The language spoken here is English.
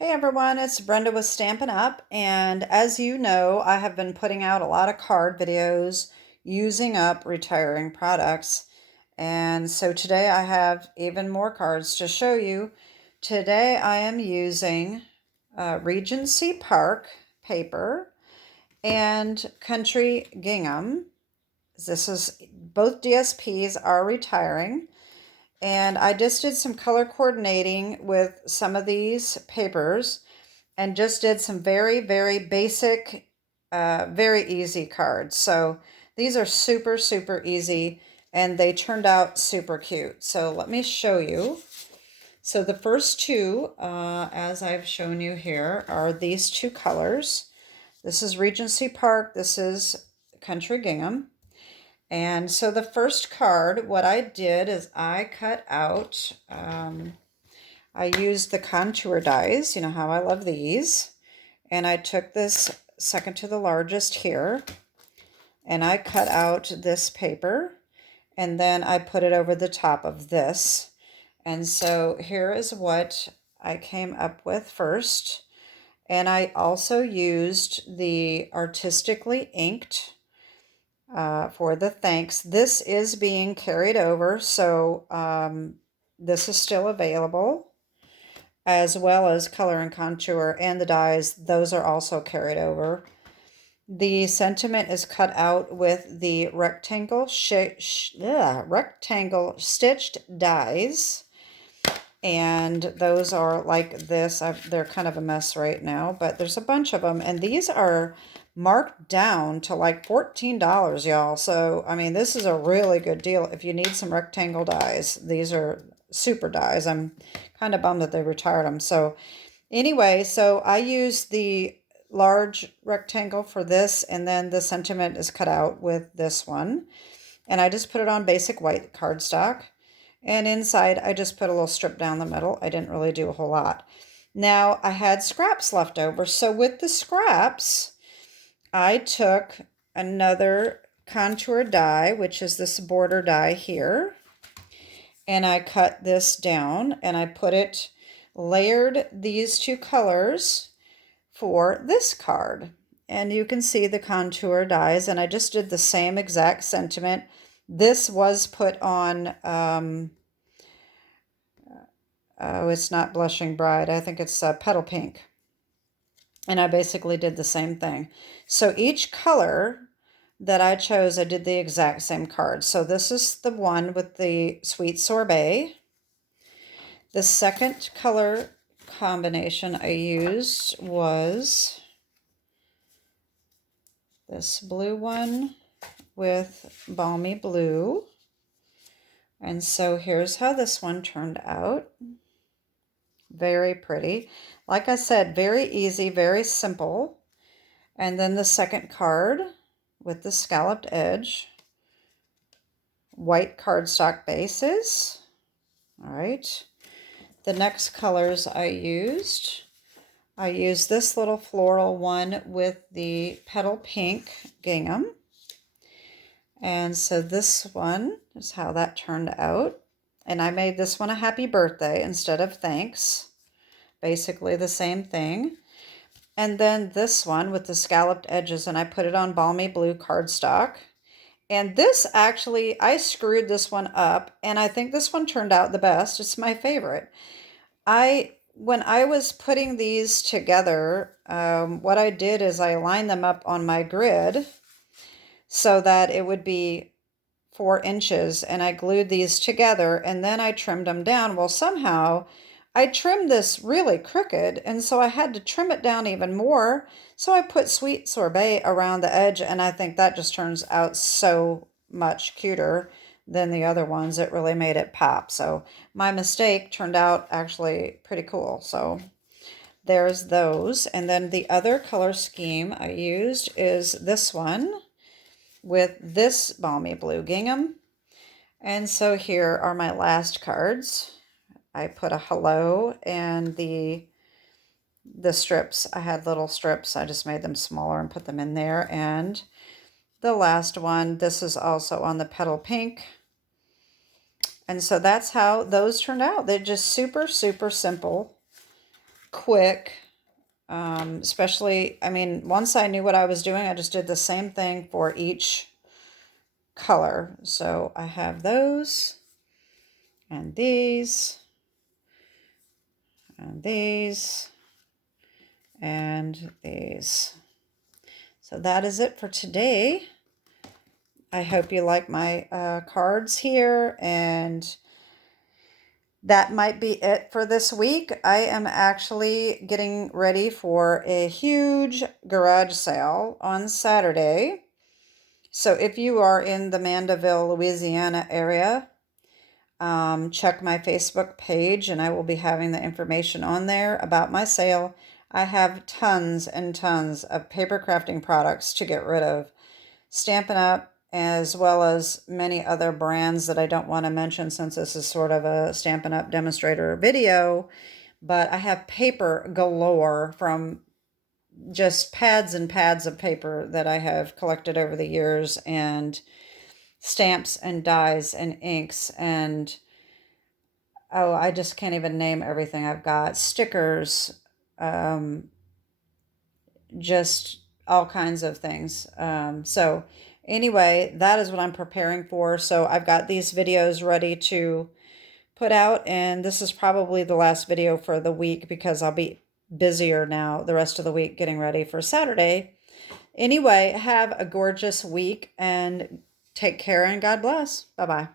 Hey everyone, it's Brenda with Stampin' Up, and as you know, I have been putting out a lot of card videos using up retiring products. And so today I have even more cards to show you. Today I am using Regency Park paper and Country Gingham. This is both DSPs are retiring. And I just did some color coordinating with some of these papers and just did some very, very basic, very easy cards. So these are super, super easy and they turned out super cute. So let me show you. So the first two, as I've shown you here, are these two colors. This is Regency Park. This is Country Gingham. And so the first card, what I did is I cut out, I used the contour dies. You know how I love these. And I took this second to the largest here, and I cut out this paper, and then I put it over the top of this. And so here is what I came up with first. And I also used the Artistically inked for the thanks. This is being carried over, so this is still available, as well as color and contour, and the dies. Those are also carried over. The sentiment is cut out with the rectangle stitched dies, and those are like this. They're kind of a mess right now, but there's a bunch of them, and these are marked down to like $14, y'all. So I mean, this is a really good deal if you need some rectangle dies. These are super dies. I'm kind of bummed that they retired them. So anyway, so I used the large rectangle for this, and then the sentiment is cut out with this one. And I just put it on basic white cardstock. And inside, I just put a little strip down the middle. I didn't really do a whole lot. Now, I had scraps left over. So with the scraps, I took another contour die, which is this border die here. And I cut this down, and I put it, layered these two colors for this card. And you can see the contour dies, and I just did the same exact sentiment. This was put on, oh, it's not Blushing Bride. I think it's Petal Pink. And I basically did the same thing. So each color that I chose, I did the exact same card. So this is the one with the Sweet Sorbet. The second color combination I used was this blue one with Balmy Blue. And so here's how this one turned out. Very pretty. Like I said, very easy, very simple. And then the second card with the scalloped edge, white cardstock bases. All right. The next colors I used this little floral one with the Petal Pink Gingham. And so this one is how that turned out. And I made this one a happy birthday instead of thanks. Basically the same thing. And then this one with the scalloped edges, and I put it on Balmy Blue cardstock. And this actually, I screwed this one up, and I think this one turned out the best. It's my favorite. When I was putting these together, what I did is I lined them up on my grid so that it would be 4 inches, and I glued these together, and then I trimmed them down. Well, somehow I trimmed this really crooked, and so I had to trim it down even more. So I put Sweet Sorbet around the edge, and I think that just turns out so much cuter than the other ones. It really made it pop. So my mistake turned out actually pretty cool. So there's those. And then the other color scheme I used is this one with this Balmy Blue Gingham. And so here are my last cards. I put a hello, and the strips, I had little strips. I just made them smaller and put them in there. And the last one, this is also on the Petal Pink. And so that's how those turned out. They're just super, super simple. quick. Especially, I mean, once I knew what I was doing, I just did the same thing for each color. So I have those and these and these and these. So that is it for today. I hope you like my cards here, and that might be it for this week. I am actually getting ready for a huge garage sale on Saturday. So if you are in the Mandeville, Louisiana area, check my Facebook page, and I will be having the information on there about my sale. I have tons and tons of paper crafting products to get rid of. Stampin' Up, as well as many other brands that I don't want to mention since this is sort of a Stampin' Up demonstrator video. But I have paper galore from just pads and pads of paper that I have collected over the years, and stamps and dies and inks and, oh, I just can't even name everything I've got. Stickers, just all kinds of things. So anyway, that is what I'm preparing for. So I've got these videos ready to put out, and this is probably the last video for the week because I'll be busier now the rest of the week getting ready for Saturday. Anyway, have a gorgeous week and take care, and God bless. Bye-bye.